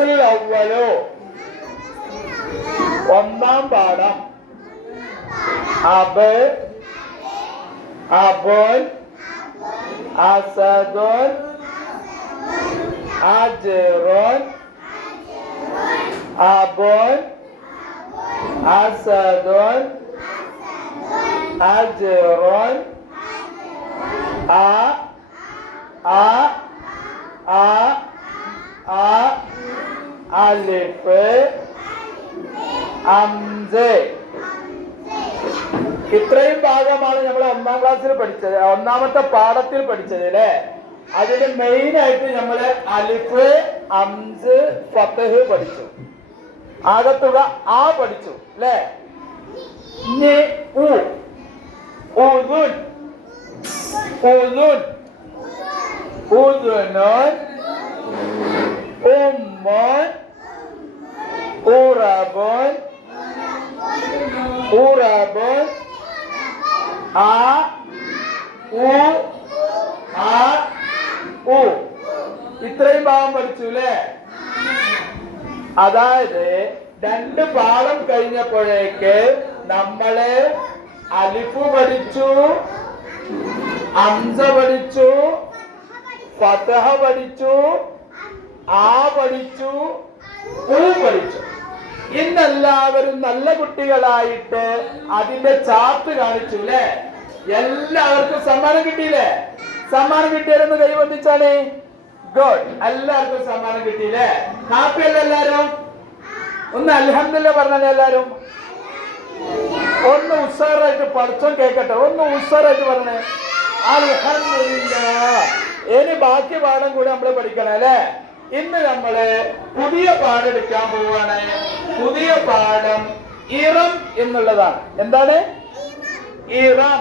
അദ്ദർസുൽ അവ്വലു ഒന്നാം പാഠം അബ് അബുൻ അസദുൻ അജ്റുൻ അബുൻ അസദുൻ അജ്റുൻ അലിഫ് അംസ്. ഇത്രയും ഭാഗമാണ് നമ്മൾ ഒന്നാം ക്ലാസ്സിൽ പഠിച്ചത്, ഒന്നാമത്തെ പാഠത്തിൽ പഠിച്ചത് അല്ലേ. അതിന് മെയിൻ ആയിട്ട് നമ്മള് അലിഫ് അംസ് ഫത്ഹ് പഠിച്ചു, ആകത്തുക ആ പഠിച്ചു അല്ലേ. ഇനി ഉദുൻ ഉദുൻ ഉദുനുൻ ഉമ്മുൻ ഉറബുൻ ഉറബുൻ ഇത്രയും ഭാഗം പഠിച്ചു അല്ലേ. അതായത് 2 പാഠം കഴിഞ്ഞപ്പോഴേക്ക് നമ്മള് അലിഫ് പഠിച്ചു, ഹംസ പഠിച്ചു, ഫത്ഹ പഠിച്ചു, പഠിച്ചു, പഠിച്ചു. ഇന്നെല്ലാവരും നല്ല കുട്ടികളായിട്ട് അതിന്റെ ചാർട്ട് കാണിച്ചു അല്ലേ. എല്ലാവർക്കും സമ്മാനം കിട്ടിയില്ലേ? സമ്മാനം കിട്ടിയാലൊന്ന് കൈവന്നിച്ചാണേ. ഗുഡ്, എല്ലാവർക്കും സമ്മാനം കിട്ടിയില്ലേ? ഹാപ്പി അല്ലേ എല്ലാരും? ഒന്ന് അൽഹംദുലില്ലാ പറഞ്ഞാലേ എല്ലാരും. ഒന്ന് ഉഷാറായിട്ട് പഠിച്ചോൻ കേക്കട്ടെ, ഒന്ന് ഉഷാറായിട്ട് പറഞ്ഞേ അൽഹംദുലില്ലാ. ഇനി ബാക്കി പാഠം കൂടെ നമ്മള് പഠിക്കണം അല്ലേ. ഇന്ന് നമ്മള് പുതിയ പാഠം എടുക്കാൻ പോവാണ്. പുതിയ പാഠം ഇറം എന്നുള്ളതാണ്. എന്താണ് ഇറം?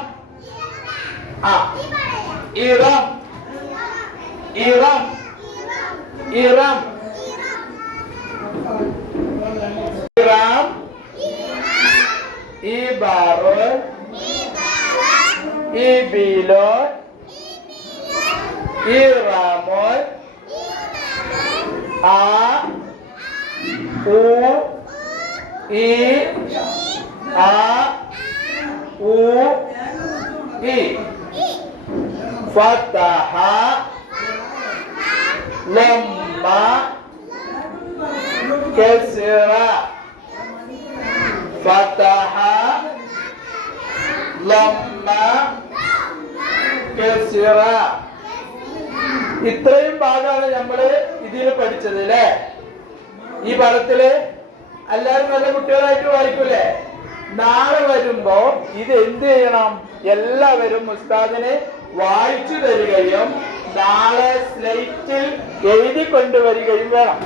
ഇറം ഇറം ഇറം ഇറം ഇബാറുൻ ഇബിലുൻ ഇറമുൻ ഫതഹ ലമ്മ കസ്റ ഫതഹ ലമ്മ കസ്റ. ഇത്രയും ഭാഗമാണ് നമ്മള് ഇതിൽ പഠിച്ചത് അല്ലേ. ഈ പാഠത്തില് എല്ലാരും നല്ല കുട്ടികളായിട്ട് വായിക്കൂലേ. നാളെ വരുമ്പോ ഇത് എന്ത് ചെയ്യണം? എല്ലാവരും ഉസ്താദിന് വായിച്ചു തരികയും നാളെ സ്ലേറ്റിൽ എഴുതി കൊണ്ടുവരികയും വേണം.